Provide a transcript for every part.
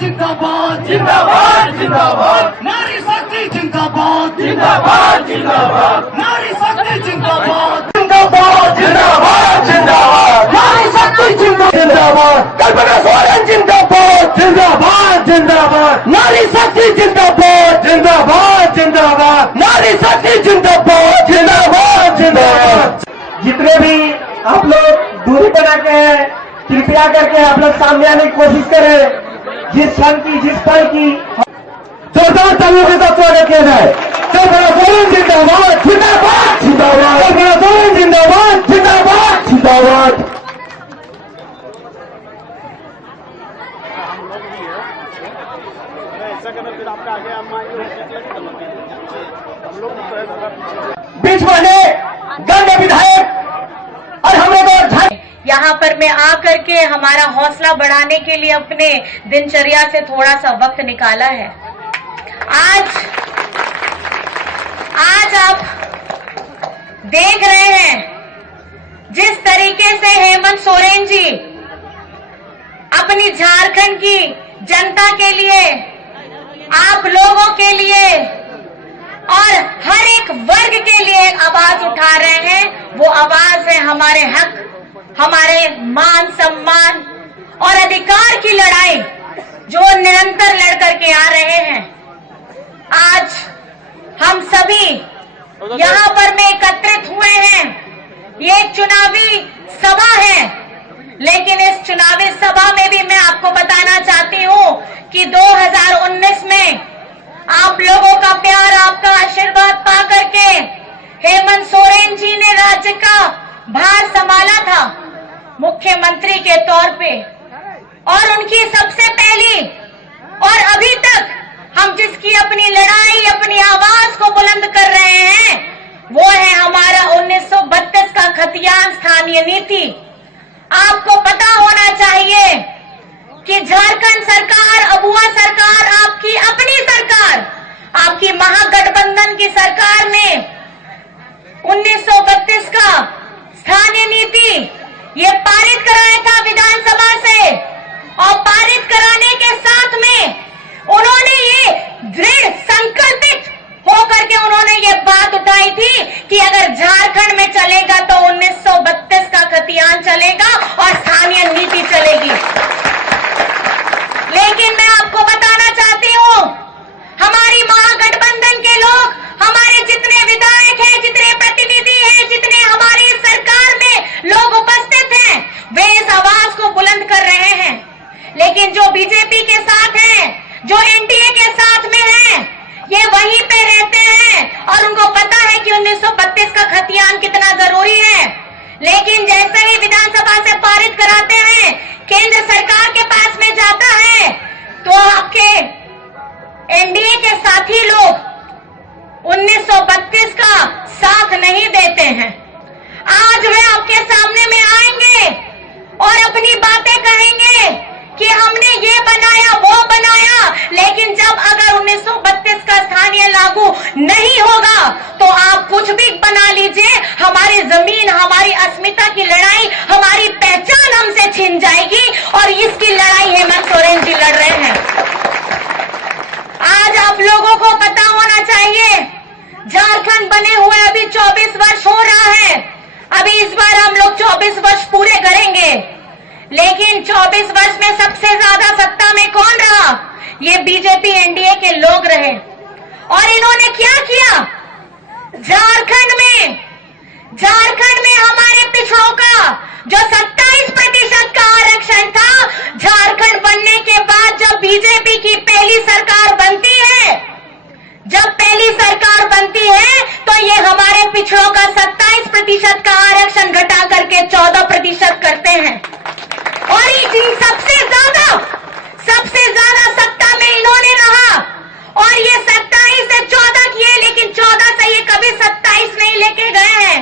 जिंदाबाद जिंदाबाद जिंदाबाद नारी शक्ति जिंदाबाद जिंदाबाद जिंदाबाद नारी शक्ति जिंदाबाद जिंदाबाद जिंदाबाद जिंदाबाद नारी शक्ति जिंदाबाद कल्पना सोरेन जिंदाबाद जिंदाबाद जिंदाबाद नारी शक्ति जिंदाबाद जिंदाबाद जिंदाबाद नारी शक्ति जिंदाबाद जिंदाबाद जिंदाबाद। जितने भी आप लोग दूरी बना के हैं, कृपया करके आप लोग सामने आने की कोशिश करें। जिस क्षण की, जिस पल की जोरदार तालियों के साथ स्वागत किया जाए। कल्पना सोरेन जिंदाबाद जिंदाबाद जिंदाबाद कल्पना सोरेन जिंदाबाद जिंदाबाद जिंदाबाद। बीच वाले गण्य विधायक और हमने तो यहाँ पर मैं आकर के हमारा हौसला बढ़ाने के लिए अपने दिनचर्या से थोड़ा सा वक्त निकाला है। आज आप देख रहे हैं जिस तरीके से हेमंत सोरेन जी अपनी झारखंड की जनता के लिए, आप लोगों के लिए और हर एक वर्ग के लिए आवाज उठा रहे हैं। वो आवाज है हमारे हक, हमारे मान सम्मान और अधिकार की लड़ाई जो निरंतर लड़ करके आ रहे हैं। आज हम सभी यहाँ पर में एकत्रित हुए हैं। ये एक चुनावी सभा है, लेकिन इस चुनावी सभा में भी मैं आपको बताना चाहती हूँ कि 2019 में आप लोगों का प्यार, आपका आशीर्वाद पा करके हेमंत सोरेन जी ने राज्य का भार संभाला था मुख्यमंत्री के तौर पे, और उनकी सबसे पहली और अभी तक हम जिसकी अपनी लड़ाई, अपनी आवाज को बुलंद कर रहे हैं, वो है हमारा 1932 का खतियान स्थानीय नीति। आपको पता होना चाहिए कि झारखंड सरकार, अबुआ सरकार, आपकी अपनी सरकार, आपकी महागठबंधन की सरकार ने 1932 का स्थानीय नीति ये पारित कराया था विधानसभा से, और पारित कराने के साथ में उन्होंने ये दृढ़ संकल्पित होकर के उन्होंने ये बात उठाई थी कि अगर झारखंड में चलेगा तो 1932 का खतियान चलेगा और स्थानीय नीति चलेगी। लेकिन मैं आपको बताना चाहती हूँ, हमारी महागठबंधन के लोग, हमारे जितने विधायक हैं, जितने प्रतिनिधि हैं, जितने हमारी सरकार में लोग उपस्थित हैं, वे इस आवाज को बुलंद कर रहे हैं। लेकिन जो बीजेपी के साथ हैं, जो एनडीए के साथ में हैं, ये वहीं पे रहते हैं और उनको पता है कि 1932 का खतियान कितना जरूरी है। लेकिन जैसे ही विधानसभा से पारित कराते हैं, केंद्र सरकार के पास में जाता है, तो आपके एनडीए के साथी लोग 1932 का साथ नहीं देते हैं। आज वे आपके सामने में आएंगे और अपनी बातें कहेंगे कि हमने ये बनाया, वो बनाया, लेकिन जब अगर 1932 का स्थानीय लागू नहीं होगा तो आप कुछ भी बना लीजिए, हमारी जमीन, हमारी अस्मिता की लड़ाई, हमारी पहचान हमसे छीन जाएगी, और इसकी लड़ाई हेमंत सोरेन जी लड़ रहे हैं। आज आप लोगों को पता होना चाहिए, झारखंड बने हुए अभी 24 वर्ष हो रहा है। अभी इस बार हम लोग 24 वर्ष पूरे करेंगे, लेकिन 24 वर्ष में सबसे ज्यादा सत्ता में कौन रहा? ये बीजेपी एनडीए के लोग रहे। और इन्होंने क्या किया? झारखंड में हमारे पिछड़ों का जो 27% का आरक्षण था, झारखंड बनने के बाद जब बीजेपी की पहली सरकार बनती है, तो ये हमारे पिछड़ों का 27% का आरक्षण घटा करके 14% करते हैं। और ये सबसे ज्यादा सत्ता में इन्होंने रहा, और ये 27 से 14 किए, लेकिन 14 से ये कभी 27 नहीं लेके गए हैं।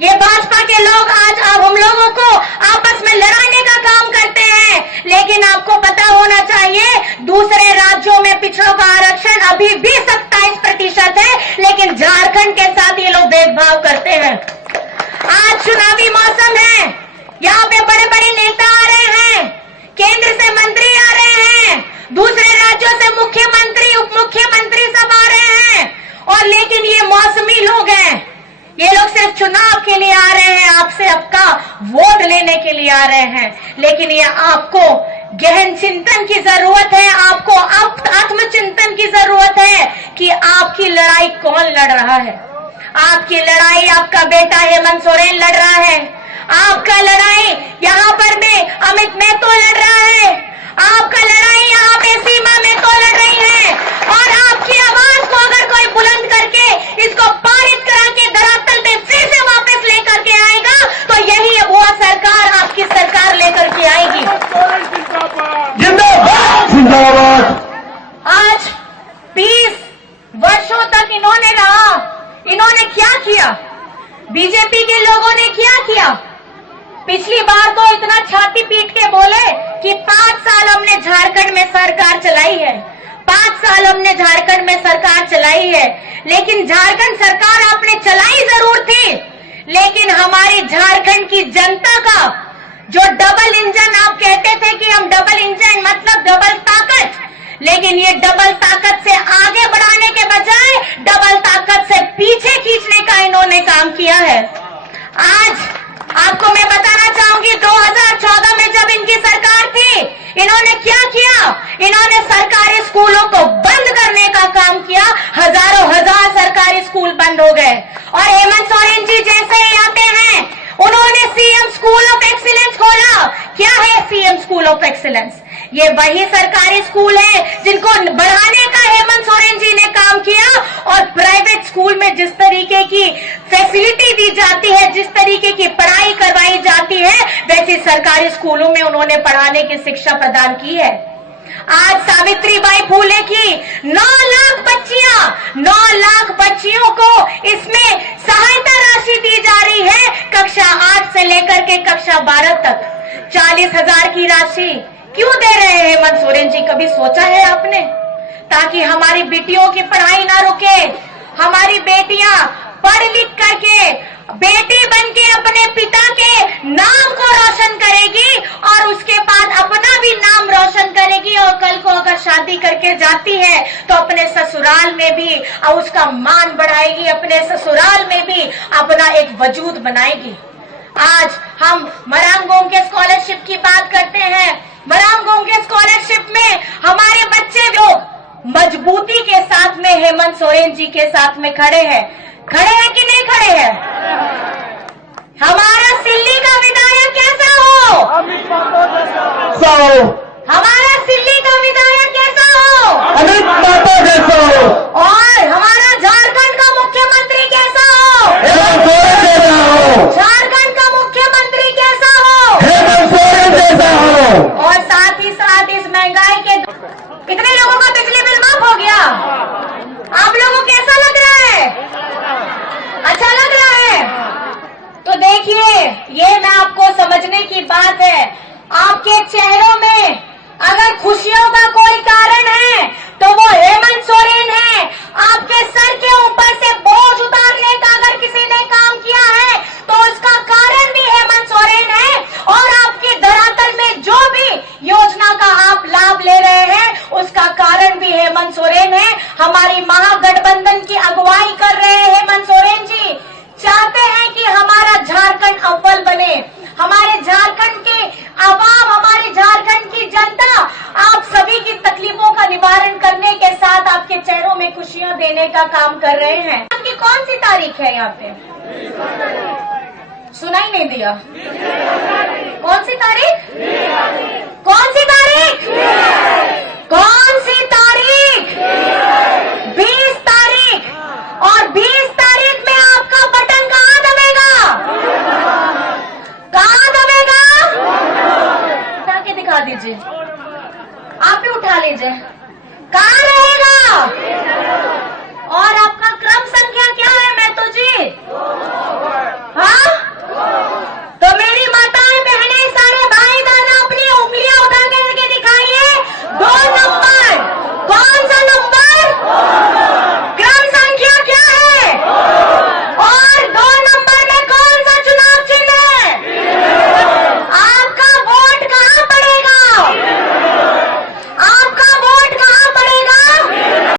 ये भाजपा के लोग आज अब हम लोगों को आपस में लड़ाने का काम करते हैं, लेकिन आपको पता होना चाहिए दूसरे राज्यों में पिछड़ों का आरक्षण अभी भी 27% है, लेकिन झारखंड के साथ ये लोग भेदभाव करते हैं। आज चुनावी मौसम है, यहाँ पे बड़े बड़े नेता आ रहे हैं, केंद्र से मंत्री आ रहे हैं, दूसरे ये लोग सिर्फ चुनाव के लिए आ रहे हैं, आपसे आपका वोट लेने के लिए आ रहे हैं। लेकिन ये आपको गहन चिंतन की जरूरत है, आपको आत्मचिंतन की जरूरत है कि आपकी लड़ाई कौन लड़ रहा है। आपकी लड़ाई आपका बेटा हेमंत सोरेन लड़ रहा है, आपका लड़ाई यहाँ पर में अमित मेहतो लड़ रहा है, आपका लड़ाई यहाँ पे सीमा मेहतो लड़ रही है। और आपकी आवाज को अगर कोई बुलंद करके इसको पारित करा के धरातल पे फिर से वापस लेकर के आएगा तो यही वो सरकार आपकी सरकार लेकर के आएगी। जिंदाबाद जिंदाबाद। आज 20 वर्षों तक इन्होंने रहा, इन्होंने क्या किया? बीजेपी के लोगों ने क्या किया? पिछली बार तो इतना छाती पीट के बोले कि 5 साल हमने झारखंड में सरकार चलाई है, 5 साल हमने झारखंड में सरकार चलाई है। लेकिन झारखंड सरकार आपने चलाई जरूर थी, लेकिन हमारी झारखंड की जनता का जो डबल इंजन आप कहते थे कि हम डबल इंजन मतलब डबल ताकत, लेकिन ये डबल ताकत से आगे बढ़ाने के बजाय डबल ताकत से पीछे खींचने का इन्होंने काम किया है। आज आपको मैं बताना चाहूंगी 2014 में जब इनकी सरकार थी, इन्होंने क्या किया? इन्होंने सरकारी स्कूलों को बंद करने का काम किया, हजारों हजार सरकारी स्कूल बंद हो गए। और हेमंत सोरेन जी जैसे ही आते हैं, उन्होंने सीएम स्कूल ऑफ एक्सीलेंस खोला। क्या है सीएम स्कूल ऑफ एक्सीलेंस? ये वही सरकारी स्कूल है जिनको बढ़ाने का हेमंत सोरेन जी ने काम किया। और प्राइवेट स्कूल में जिस तरीके की फैसिलिटी दी जाती है, जिस तरीके की पढ़ाई करवाई जाती है, वैसे सरकारी स्कूलों में उन्होंने पढ़ाने की शिक्षा प्रदान की है। आज सावित्रीबाई फूले की 9 लाख बच्चियों को इसमें सहायता राशि दी जा रही है। कक्षा 8 से लेकर के कक्षा 12 तक 40,000 की राशि क्यों दे रहे हैं हेमंत सोरेन जी? कभी सोचा है आपने? ताकि हमारी बेटियों की पढ़ाई ना रुके, हमारी बेटियां पढ़ लिख करके बेटी बन के अपने पिता के नाम को रोशन करेगी और उसके बाद अपना भी नाम रोशन करेगी। और कल को अगर शादी करके जाती है तो अपने ससुराल में भी उसका मान बढ़ाएगी, अपने ससुराल में भी अपना एक वजूद बनाएगी। आज हम मरांगों के स्कॉलरशिप की बात करते हैं। मरांगों के स्कॉलरशिप में हमारे बच्चे लोग मजबूती के साथ में हेमंत सोरेन जी के साथ में खड़े हैं कि नहीं खड़े हैं? हमारा सिल्ली का विधायक कैसा हो? हमारा सिल्ली का विधायक कैसा हो? अमित मेहतो जैसा हो। और हमारा झारखंड का मुख्यमंत्री कैसा हो? हेमंत सोरेन जैसा हो। झारखंड का मुख्यमंत्री कैसा हो? हेमंत सोरेन जैसा हो। और साथ ही साथ इस महंगाई के कितने लोगों का बिजली बिल माफ हो गया? आप लोगों को कैसा लग रहा है? अच्छा लग रहा है? तो देखिए, ये मैं आपको समझने की बात है। आपके चेहरों में अगर खुशियों का कोई कारण है तो वो हेमंत सोरेन है। आपके सर के ऊपर से बोझ उतारने का अगर किसी ने काम किया है तो उसका कारण भी हेमंत सोरेन है। और आपके धरातल में जो भी योजना का आप लाभ ले रहे हैं उसका कारण भी हेमंत सोरेन है। हमारी महागठबंधन की अगुवाई कर रहे हैं हेमंत सोरेन जी। चाहते हैं कि हमारा झारखंड अव्वल बने, हमारे झारखंड के आवाम, हमारी झारखंड की जनता आप सभी की तकलीफों का निवारण करने के साथ आपके चेहरों में खुशियां देने का काम कर रहे हैं। आपकी कौन सी तारीख है यहाँ पे? सुनाई नहीं दिया। कौन सी तारीख? कौन सी तारीख? कौन सी तारीख? 20 तारीख। और 20 तारीख में आपका बटन कहाँ दबेगा? कहाँ दबेगा? उठा के दिखा दीजिए, आप भी उठा लीजिए। कहाँ रहेगा?